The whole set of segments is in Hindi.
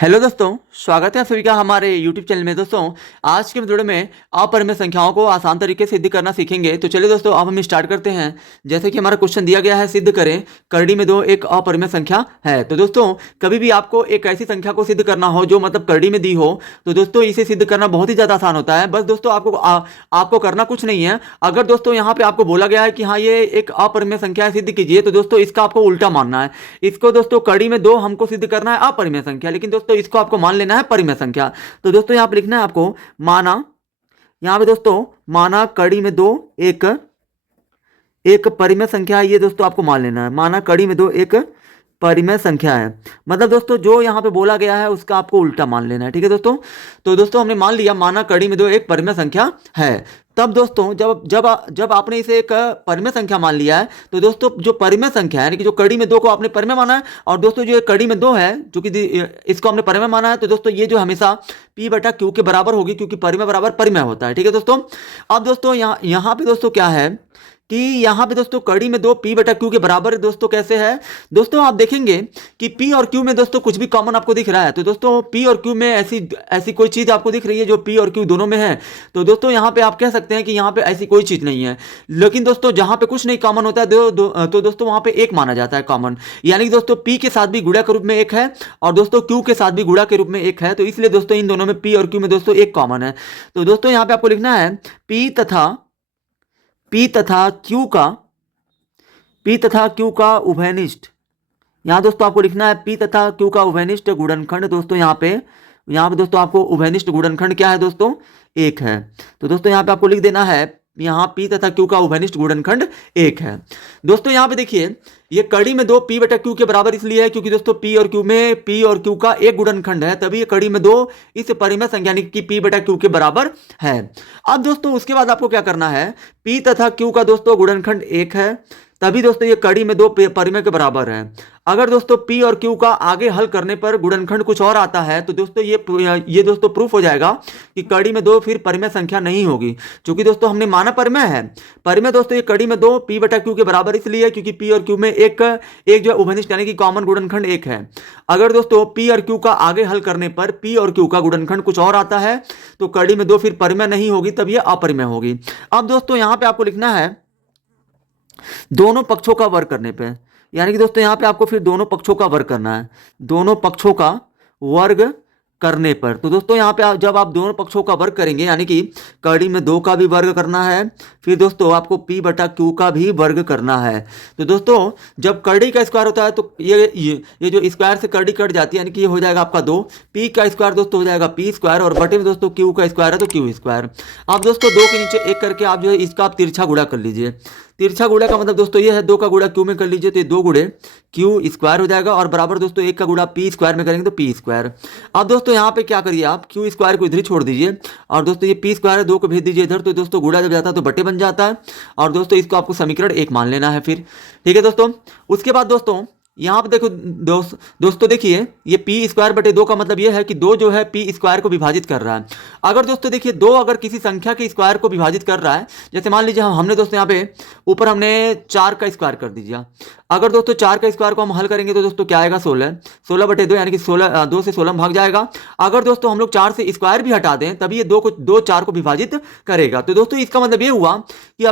हेलो दोस्तों, स्वागत है आप सभी का हमारे YouTube चैनल में। दोस्तों, आज के वीडियो में अपरिमेय संख्याओं को आसान तरीके से सिद्ध करना सीखेंगे। तो चलिए दोस्तों, अब हम स्टार्ट करते हैं। जैसे कि हमारा क्वेश्चन दिया गया है, सिद्ध करें करड़ी में दो एक अपरिमेय संख्या है। तो दोस्तों, कभी भी आपको एक ऐसी संख्या को सिद्ध करना हो जो मतलब करड़ी में दी हो, तो दोस्तों इसे सिद्ध करना बहुत ही ज़्यादा आसान होता है। बस दोस्तों आपको करना कुछ नहीं है। अगर दोस्तों यहाँ पे आपको बोला गया है कि हाँ ये एक अपरिमेय संख्या है, सिद्ध कीजिए, तो दोस्तों इसका आपको उल्टा मानना है। इसको दोस्तों कड़ी में दो हमको सिद्ध करना है अपरिमेय संख्या, लेकिन दोस्तों इसको आपको मान लेना है परिमेय संख्या। तो दोस्तों यहाँ पे लिखना है आपको माना, यहाँ पे दोस्तों माना कड़ी में दो एक एक परिमेय संख्या है। ये दोस्तों आपको मान लेना है, माना कड़ी में दो एक परिमेय संख्या है। मतलब दोस्तों जो यहाँ पे बोला गया है उसका आपको उल्टा मान लेना है। ठीक है दोस्तों। तो दोस्तों हमने मान लिया माना कड़ी में दो एक परिमेय संख्या है। तब दोस्तों जब जब जब आपने इसे एक परिमेय संख्या मान लिया है, तो दोस्तों जो परिमेय संख्या है यानी कि जो कड़ी में दो को आपने परिमेय माना है, और दोस्तों जो कड़ी में दो है जो कि इसको हमने परिमेय माना है, तो दोस्तों ये जो हमेशा p बटा q के बराबर होगी, क्योंकि परिमेय बराबर परिमेय होता है। ठीक है दोस्तों। अब दोस्तों यहाँ पे दोस्तों क्या है कि यहाँ पे दोस्तों कड़ी में दो p बटा q के बराबर है। दोस्तों कैसे है, दोस्तों आप देखेंगे कि p और q में दोस्तों कुछ भी कॉमन आपको दिख रहा है। तो दोस्तों p और q में ऐसी ऐसी कोई चीज़ आपको दिख रही है जो p और q दोनों में है, तो दोस्तों यहाँ पे आप कह सकते हैं कि यहाँ पे ऐसी कोई चीज़ नहीं है। लेकिन दोस्तों जहाँ पे कुछ नहीं कॉमन होता है तो दोस्तों वहाँ पे एक माना जाता है कॉमन। यानी कि दोस्तों p के साथ भी गुणा के रूप में एक है, और दोस्तों q के साथ भी गुणा के रूप में एक है। तो इसलिए दोस्तों इन दोनों में p और q में दोस्तों एक कॉमन है। तो दोस्तों यहाँ पे आपको लिखना है p तथा q का उभयनिष्ठ। यहाँ दोस्तों आपको लिखना है p तथा q का उभयनिष्ठ गुणनखंड। दोस्तों यहाँ पे दोस्तों आपको उभयनिष्ठ गुणनखंड क्या है दोस्तों, एक है। तो दोस्तों यहाँ पे आपको लिख देना है यहाँ p तथा q का उभयनिष्ठ गुणनखंड एक है। दोस्तों यहाँ पे देखिए ये कड़ी में दो p बटा q के बराबर इसलिए है क्योंकि दोस्तों p और q का एक गुणनखंड है, तभी ये कड़ी में दो इस परिमेय संख्या यानी कि p बटा q के बराबर है। अब दोस्तों उसके बाद आपको क्या करना है, p तथा q का दोस्तों गुणनखंड एक है, तभी दोस्तों ये कड़ी में दो परिमेय के बराबर है। अगर दोस्तों p और q का आगे हल करने पर गुणनखंड कुछ और आता है, तो दोस्तों ये दोस्तों प्रूफ हो जाएगा कि कड़ी में दो फिर परिमेय संख्या नहीं होगी। क्योंकि दोस्तों हमने माना परिमेय है, परिमेय दोस्तों ये कड़ी में दो p बटा q के बराबर इसलिए है क्योंकि p और q में एक जो है उभयनिष्ठ यानी कि कॉमन गुणनखंड एक है। अगर दोस्तों p और q का आगे हल करने पर p और q का गुणनखंड कुछ और आता है, तो कड़ी में दो फिर परिमेय नहीं होगी, तब ये अपरिमेय होगी। अब दोस्तों यहाँ पे आपको लिखना है दोनों पक्षों का वर्ग करने पे, यानी कि दोस्तों यहाँ पे आपको फिर दोनों पक्षों का वर्ग करना है, दोनों पक्षों का वर्ग करने पर। तो दोस्तों यहाँ पे जब आप दोनों पक्षों का वर्ग करेंगे यानी कि कड़ी में दो का भी वर्ग करना है, फिर दोस्तों आपको p बटा q का भी वर्ग करना है। तो दोस्तों जब कड़ी का स्क्वायर होता है तो ये जो स्क्वायर से कड़ी कट जाती है, यानी कि ये हो जाएगा आपका दो, p का स्क्वायर दोस्तों हो जाएगा p स्क्वायर, और बटे में दोस्तों q का स्क्वायर है तो q स्क्वायर। अब दोस्तों दो के नीचे एक करके आप जो है इसका आप तिरछा गुणा कर लीजिए। तिरछा गुणा का मतलब दोस्तों ये है, दो का गुणा क्यू में कर लीजिए तो ये दो गुणे क्यू स्क्वायर हो जाएगा, और बराबर दोस्तों एक का गुणा पी स्क्वायर में करेंगे तो पी स्क्वायर। अब दोस्तों यहाँ पे क्या करिए, आप क्यू स्क्वायर को इधर ही छोड़ दीजिए, और दोस्तों ये पी स्क्वायर है दो को भेज दीजिए इधर, तो दोस्तों गुणा जब जाता है तो बटे बन जाता है, और दोस्तों इसको आपको समीकरण एक मान लेना है फिर। ठीक है दोस्तों। उसके बाद दोस्तों यहाँ पे देखो दोस्तों देखिए ये पी स्क्वायर बटे दो का मतलब ये है कि दो जो है पी स्क्वायर को विभाजित कर रहा है। अगर दोस्तों देखिए दो अगर किसी संख्या के स्क्वायर को विभाजित कर रहा है, जैसे मान लीजिए हमने दोस्तों यहाँ पे ऊपर हमने 4 का स्क्वायर कर दीजिए। अगर दोस्तों 4 का स्क्वायर को हम हल करेंगे तो दोस्तों क्या आएगा 16 बटे दो, यानी कि 16 2 से 16 भाग जाएगा। अगर दोस्तों हम लोग 4 से स्क्वायर भी हटा दें तभी ये दो 4 को विभाजित करेगा। तो दोस्तों इसका मतलब ये हुआ कि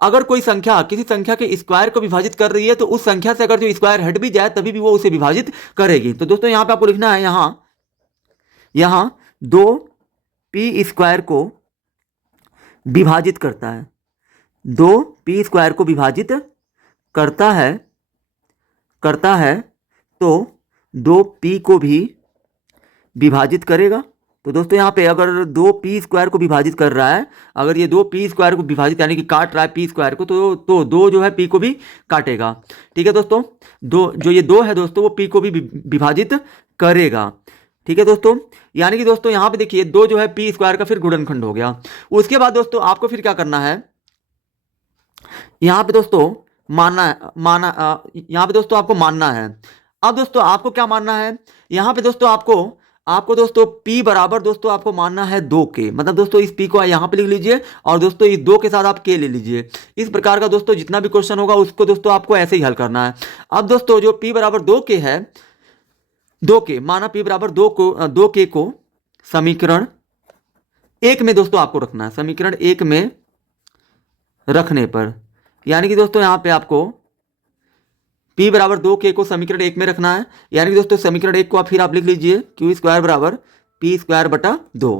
अगर कोई संख्या किसी संख्या के स्क्वायर को विभाजित कर रही है, तो उस संख्या से अगर जो स्क्वायर हट भी जाए तभी भी वो उसे विभाजित करेगी। तो दोस्तों यहाँ पे आपको लिखना है यहाँ दो पी स्क्वायर को विभाजित करता है, दो पी स्क्वायर को विभाजित करता है तो दो पी को भी विभाजित करेगा। तो दोस्तों यहाँ पे अगर दो पी स्क्वायर को विभाजित कर रहा है, अगर ये दो पी स्क्वायर को विभाजित यानी कि काट रहा है पी स्क्वायर को, तो दो जो है पी को भी काटेगा। ठीक है दोस्तों, दो जो ये दो है दोस्तों वो पी को भी विभाजित करेगा। ठीक है दोस्तों, यानी कि दोस्तों यहाँ पे देखिए दो जो है पी स्क्वायर का फिर गुणनखंड हो गया। उसके बाद दोस्तों आपको फिर क्या करना है, यहाँ पे दोस्तों यहाँ पे दोस्तों आपको मानना है। अब दोस्तों आपको क्या मानना है, यहाँ पे दोस्तों आपको दोस्तों p बराबर दोस्तों आपको मानना है 2 के, मतलब दोस्तों इस p को यहाँ पे लिख लीजिए, और दोस्तों इस 2 के साथ आप k ले लीजिए। इस प्रकार का दोस्तों जितना भी क्वेश्चन होगा उसको दोस्तों आपको ऐसे ही हल करना है। अब दोस्तों जो p बराबर 2 के है, 2k, माना p बराबर 2k को समीकरण 1 में दोस्तों आपको रखना है, समीकरण 1 में रखने पर, यानी कि दोस्तों यहाँ पे आपको p बराबर 2k को समीकरण 1 में रखना है, यानी कि दोस्तों समीकरण 1 को आप फिर आप लिख लीजिए q स्क्वायर बराबर p स्क्वायर बटा 2।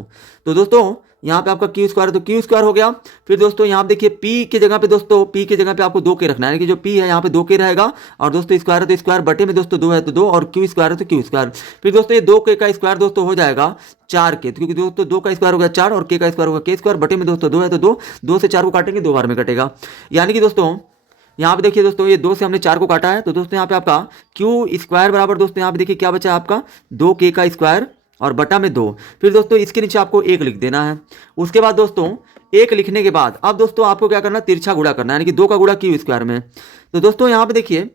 तो दोस्तों यहाँ पे आपका q स्क्वायर, तो q स्क्वायर हो गया। फिर दोस्तों यहाँ पे देखिए p की जगह पे, दोस्तों p की जगह पे आपको 2k रखना है, यानी कि जो p है यहाँ पे 2k रहेगा, और दोस्तों स्क्वायर है तो स्क्वायर बटे में दोस्तों 2 है तो 2, और q स्क्वायर है तो q स्क्वायर। फिर दोस्तों ये 2k का स्क्वायर दोस्तों हो जाएगा 4k, क्योंकि दोस्तों 2 का स्क्वायर हो गया 4 और k का स्क्वायर होगा k स्क्वायर, बटे में दोस्तों 2 है तो 2, 2 से 4 को काटेंगे 2 बार में कटेगा। यानी कि दोस्तों यहाँ पे देखिए दोस्तों ये 2 से हमने 4 को काटा है, तो दोस्तों यहाँ पे आपका q स्क्वायर बराबर दोस्तों यहाँ पे देखिए क्या बचा है आपका 2k का स्क्वायर और बटा में 2। फिर दोस्तों इसके नीचे आपको 1 लिख देना है। उसके बाद दोस्तों 1 लिखने के बाद अब दोस्तों आपको क्या करना है, तिरछा गुणा करना है, यानी कि 2 का गुणा q स्क्वायर में। तो दोस्तों यहाँ पे देखिए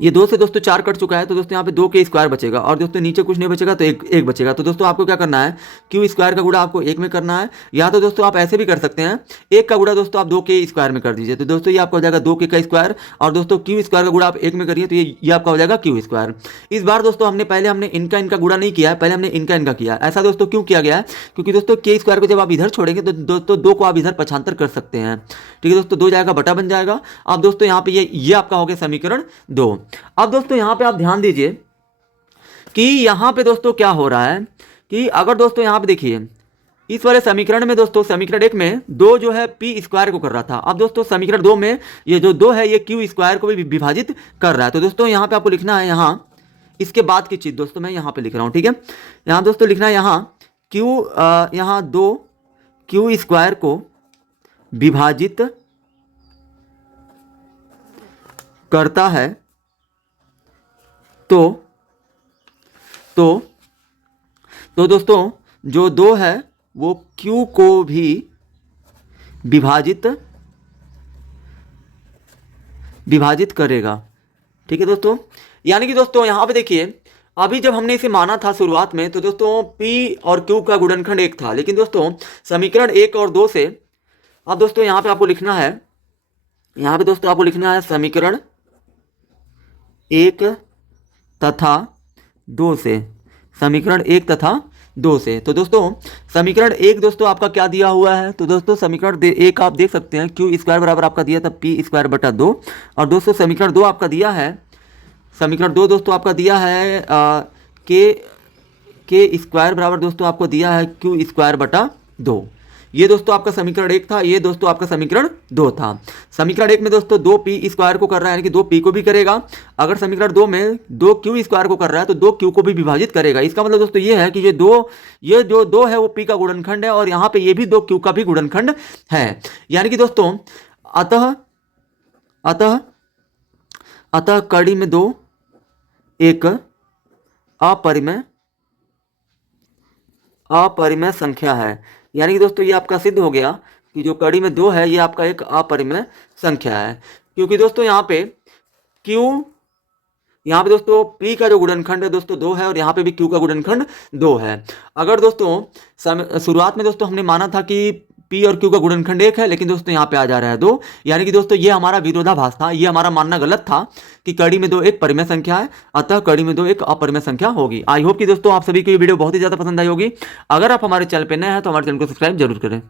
ये 2 से दोस्तों 4 कट चुका है, तो दोस्तों यहाँ पे 2k स्क्वायर बचेगा, और दोस्तों नीचे कुछ नहीं बचेगा तो एक बचेगा। तो दोस्तों आपको क्या करना है, q स्क्वायर का गुणा आपको 1 में करना है, या तो दोस्तों आप ऐसे भी कर सकते हैं 1 का गुणा दोस्तों आप 2k स्क्वायर में कर दीजिए, तो दोस्तों ये आपका हो जाएगा 2k का स्क्वायर, और दोस्तों q स्क्वायर का गुणा आप 1 में करिए तो ये आपका हो जाएगा q स्क्वायर। इस बार दोस्तों हमने इनका गुणा नहीं किया है, पहले हमने इनका किया। ऐसा दोस्तों क्यों किया गया है, क्योंकि दोस्तों k स्क्वायर को जब आप इधर छोड़ेंगे तो दोस्तों 2 को आप इधर पक्षांतर कर सकते हैं, ठीक है दोस्तों, 2 जाएगा बटा बन जाएगा। अब दोस्तों यहाँ पे ये आपका हो गया समीकरण 2। अब दोस्तों यहाँ पे आप ध्यान दीजिए कि यहाँ पे दोस्तों क्या हो रहा है कि अगर दोस्तों यहाँ पे देखिए इस वाले समीकरण में दोस्तों समीकरण 1 में 2 जो है p स्क्वायर को कर रहा था, अब दोस्तों समीकरण 2 में ये जो 2 है ये q स्क्वायर को भी विभाजित कर रहा है। तो दोस्तों यहाँ पे आपको लिखना है, यहाँ इसके बाद की चीज दोस्तों मैं यहाँ पे लिख रहा हूँ, ठीक है। यहाँ दोस्तों लिखना है यहाँ यहाँ 2 q स्क्वायर को विभाजित करता है तो दोस्तों जो 2 है वो q को भी विभाजित करेगा, ठीक है दोस्तों। यानी कि दोस्तों यहाँ पे देखिए अभी जब हमने इसे माना था शुरुआत में तो दोस्तों p और q का गुणनखंड 1 था, लेकिन दोस्तों समीकरण 1 और 2 से अब दोस्तों यहाँ पे आपको लिखना है, यहाँ पे दोस्तों आपको लिखना है समीकरण 1 तथा 2 से, समीकरण 1 तथा 2 से। तो दोस्तों समीकरण 1 दोस्तों आपका क्या दिया हुआ है, तो दोस्तों समीकरण 1 आप देख सकते हैं q स्क्वायर बराबर आपका दिया था p स्क्वायर बटा 2, और दोस्तों समीकरण 2 आपका दिया है, समीकरण 2 दोस्तों आपका दिया है k स्क्वायर बराबर दोस्तों आपको दिया है q स्क्वायर बटा 2। ये दोस्तों आपका समीकरण 1 था, ये दोस्तों आपका समीकरण 2 था। समीकरण 1 में दोस्तों 2p स्क्वायर को कर रहा है, यानी कि 2p को भी करेगा। अगर समीकरण 2 में 2q स्क्वायर को कर रहा है तो 2q को भी विभाजित करेगा। इसका मतलब दोस्तों ये है कि ये जो 2 है वो p का गुणनखंड है, और यहाँ पे ये भी 2q का भी गुणनखंड है। यानी कि दोस्तों अतः कड़ी में 2 एक अपरिमेय संख्या है। यानी कि दोस्तों ये आपका सिद्ध हो गया कि जो कड़ी में 2 है ये आपका एक अपरिमेय संख्या है, क्योंकि दोस्तों यहाँ पे यहाँ पे दोस्तों p का जो गुणनखंड है दोस्तों 2 है, और यहाँ पे भी q का गुणनखंड 2 है। अगर दोस्तों शुरुआत में दोस्तों हमने माना था कि p और q का गुणनखंड 1 है, लेकिन दोस्तों यहाँ पे आ जा रहा है 2, यानी कि दोस्तों ये हमारा विरोधाभास था, ये हमारा मानना गलत था कि कड़ी में 2 एक परिमेय संख्या है, अतः कड़ी में 2 एक अपरिमेय संख्या होगी। आई होप कि दोस्तों आप सभी को ये वीडियो बहुत ही ज़्यादा पसंद आई होगी। अगर आप हमारे चैनल पर नए हैं तो हमारे चैनल को सब्सक्राइब जरूर करें।